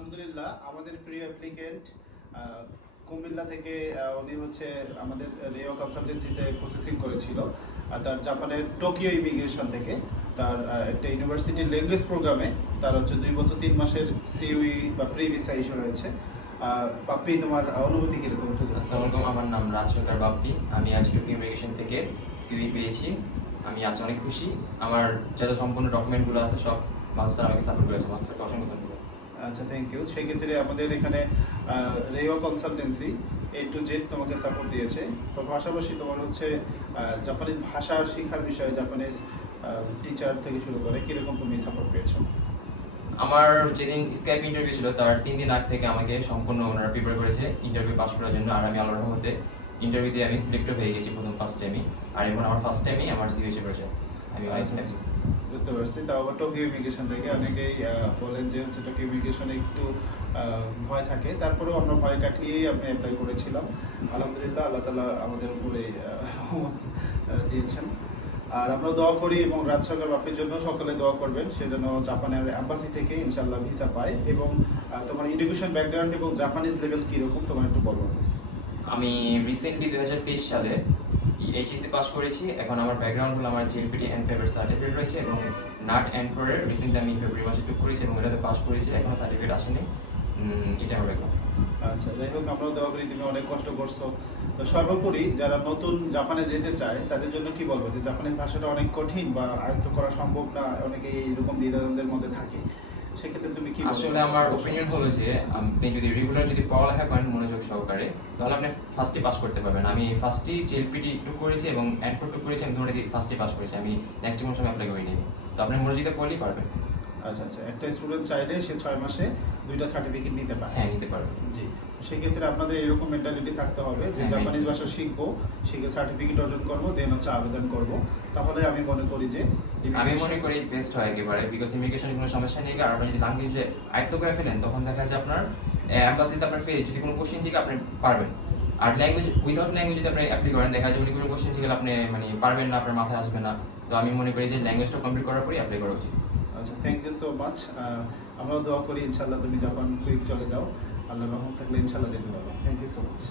আলহামদুলিল্লাহ আমাদের প্রিয় অ্যাপ্লিকেন্ট কুমিল্লা থেকে উনি হচ্ছে আমাদের রেও কনসালটেন্সিতে প্রসেসিং করেছিল তার জাপানের টোকিও ইমিগ্রেশন থেকে তার একটা ইউনিভার্সিটির ল্যাঙ্গুয়েজ প্রোগ্রামে তার হচ্ছে 2 বছর 3 মাসের সিইউই বা প্রি ভিসা ইস্যু হয়েছে। পাপ্পি, তোমার অনুভূতি কিরকম? আসসালামু আলাইকুম, আমার নাম রাজ সরকার বাপ্পি। আমি আজ টোকিও ইমিগ্রেশন থেকে সিইউই পেয়েছি। আমি আজ অনেক খুশি। আমার যত সম্পূর্ণ ডকুমেন্টগুলো আছে সব মাস্টার আমাকে সাপোর্ট করেছে। মাস্টারকে অসংখ্য ধন্যবাদ। আচ্ছা, থ্যাংক ইউ। সেক্ষেত্রে আমাদের এখানে রেও কনসালটেন্সি A to Z তোমাকে সাপোর্ট দিয়েছে। তো পাশাপাশি তোমার হচ্ছে জাপানিজ ভাষা শেখার বিষয়ে জাপানিজ টিচার থেকে শুরু করে কীরকম তুমি সাপোর্ট পেয়েছো? আমার যেদিন স্কাইপ ইন্টারভিউ ছিল তার 3 দিন আগ থেকে আমাকে সম্পূর্ণ ওনারা প্রিপেয়ার করেছে ইন্টারভিউ পাস করার জন্য। আর আমি আল্লাহর রহমতে ইন্টারভিউ দিয়ে আমি সিলেক্টও হয়ে গেছি ফার্স্ট টাইমই। আর এখন আমার ফার্স্ট টাইমই আমার সিইউই এসে করেছে। আমি অনেক হ্যাপি। বুঝতে পারছি। তাও আবার টোকিও ইমিগ্রেশন থেকে অনেকেই বলেন যে হচ্ছে টোকিও ইমিগ্রেশনে একটু ভয় থাকে, তারপরেও আমরা ভয় কাটিয়েই আমি অ্যাপ্লাই করেছিলাম। আলহামদুলিল্লাহ আল্লাহ তাআলা আমাদের উপরে দিয়েছেন। আর আমরা দোয়া করি এবং রাজ সরকার বাপ্পির জন্য সকলে দোয়া করবেন, সে যেন জাপানের অ্যাম্বাসি থেকে ইনশাআল্লাহ ভিসা পায়। এবং তোমার এডুকেশন ব্যাকগ্রাউন্ড এবং জাপানিজ লেভেল কীরকম তোমার একটু বলবো প্লিজ। আমি রিসেন্টলি 2023 সালে এইচএসসি পাস করেছি। এখন আমার ব্যাকগ্রাউন্ড হলো আমার জিএলপিটি এন্ড ফেভার সার্টিফিকেট রয়েছে এবং নাট এন্ড ফোরের রিসেন্টলি আমি ফেব্রুয়ারি মাসে টুক করেছি এবং এটাতে পাস করেছি, এখনও সার্টিফিকেট আসেনি। এটা আমার ব্যাকগ্রাউন্ড। আচ্ছা, যাই হোক, আমরাও দোয়া করি তুমি অনেক কষ্ট করছো। তো সর্বোপরি যারা নতুন জাপানে যেতে চায় তাদের জন্য কি বলবো, যে জাপানিজ ভাষাটা অনেক কঠিন বা আয়ত্ত করা সম্ভব না, অনেকেই এইরকম দ্বিধাদ্বন্দ্বের মধ্যে থাকে, সেক্ষেত্রে তুমি কি বলবে? আসলে আমার ওপিনিয়ন হলো যে আপনি যদি রেগুলার পড়ালেখা করেন মনোযোগ সহকারে, তাহলে আপনি ফার্স্টে পাস করতে পারবেন। আমি ফার্স্টেই জিএলপিটি টু করেছি এবং এন্ড ফোর টু করেছি, আমি দুটোতে ফার্স্টে পাস করেছি। আমি নেক্সট কোনো সময় অ্যাপ্লাই করিনি। তো আপনি মনোযোগে পড়লেই পারবেন। আচ্ছা আচ্ছা, একটা স্টুডেন্ট চাইলে সে 6 মাসে 2টা সার্টিফিকেট নিতে পারে? হ্যাঁ, নিতে পারবেন। জি, সেক্ষেত্রে আপনাদের এরকম মেন্টালিটি থাকতে হবে যে হ্যাঁ, জাপানিজ ভাষা শিখবো, শিখে সার্টিফিকেট অর্জন করবো, দেন হচ্ছে আবেদন করবো। তাহলে আমি মনে করি যে আমি মনে করি বেস্ট হয় একেবারে, বিকজ ইমিগ্রেশনে কোনো সমস্যা নেই। আর আপনি যদি ল্যাঙ্গুয়েজে আয়ত্ত করে ফেলেন তখন দেখা যায় আপনার অ্যাম্বাসিতে আপনার যদি কোনো কোশ্চেন থেকে আপনি পারবেন। আর ল্যাঙ্গুয়েজ উইদাউট ল্যাঙ্গুয়েজ যদি আপনি অ্যাপ্লাই করেন, দেখা যায় উনি কোনো কোশ্চেন থেকে আপনি পারবেন না, আপনার মাথায় আসবে না। তো আমি মনে করি যে ল্যাঙ্গুয়েজটা কমপ্লিট করার পরই অ্যাপ্লাই করা উচিত। আচ্ছা, থ্যাংক ইউ সো মাচ। আমরাও দোয়া করি ইনশাল্লাহ তুমি জাপান কুইক চলে যাও, আল্লাহর রহমত থাকলে ইনশাল্লাহ যেতে পারবো। Thank you so much.